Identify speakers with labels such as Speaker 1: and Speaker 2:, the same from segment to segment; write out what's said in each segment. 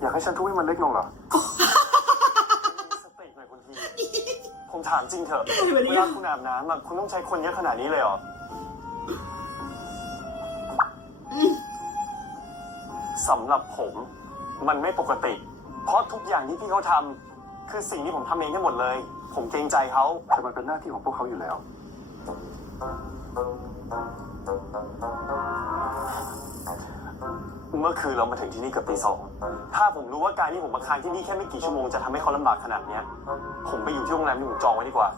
Speaker 1: อยากให้ฉันทุบให้มันเล็กลงเหรอ
Speaker 2: สติหน่อยคุณทีผมถามจริงเถอะ
Speaker 3: ไม่ได้
Speaker 2: เวลาคุณอาบน้ำอะคุณต้องใช้คนเยอะขนาดนี้เลยเหรอ สำหรับผมมันไม่ปกติ เพราะทุกอย่างที่พี่เขาทำคือสิ่งที่ผมทำเองทั้งหมดเลย ผมเกรงใจเขา
Speaker 1: แต่มันเป็นหน้าที่ของพวกเขาอยู่แล้ว
Speaker 2: เมื่อคืนเรามาถึงที่นี่เกือบตีสองถ้าผมรู้ว่าการที่ผมมาค้างที่นี่แค่ไม่กี่ชั่วโมงจะทำให้เขาลำบากขนาดเนี้ย ผมไปอยู่ที่โรงแรมที่ผมจองไว้ดีกว่า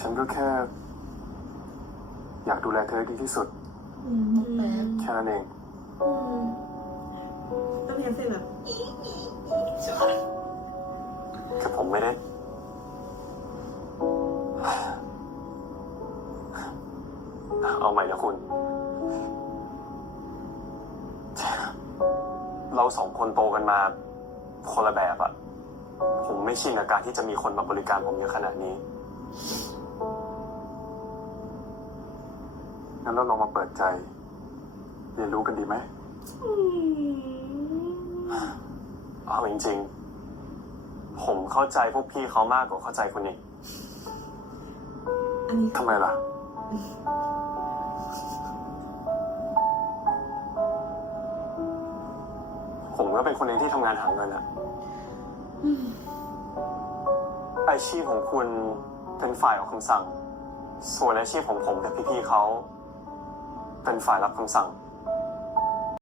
Speaker 1: ฉันก็แค่ อยากดูแลเธอให้ดีที่สุด
Speaker 4: อืมมุกแป๊บ
Speaker 1: แค่นั้นเอง
Speaker 4: อืม
Speaker 3: ต้องเรียนเสร็จแบบ
Speaker 2: คือผมไม่ได้ เอาใหม่นะคุณ เราสองคนโตกันมาคนละแบบอะผมไม่ชินกับการที่จะมีคนมาบริการผมเยอะขนาดนี้
Speaker 1: งั้นเราลองมาเปิดใจ เรียนรู้กันดีไหม
Speaker 3: อืม
Speaker 2: เอาจริงๆ ผมเข้าใจพวกพี่เขามากกว่าเข้าใจคุณอีก
Speaker 3: อันนี้
Speaker 1: ทำไมล่ะ
Speaker 2: ผมก็เป็นคนหนึ่งที่ทำงานหาเงินอะอาชีพของคุณเป็นฝ่ายออกคำสั่ง ส่วนอาชีพของผมกับพี่ๆเขา เป็นฝ่ายรับคำสั่ง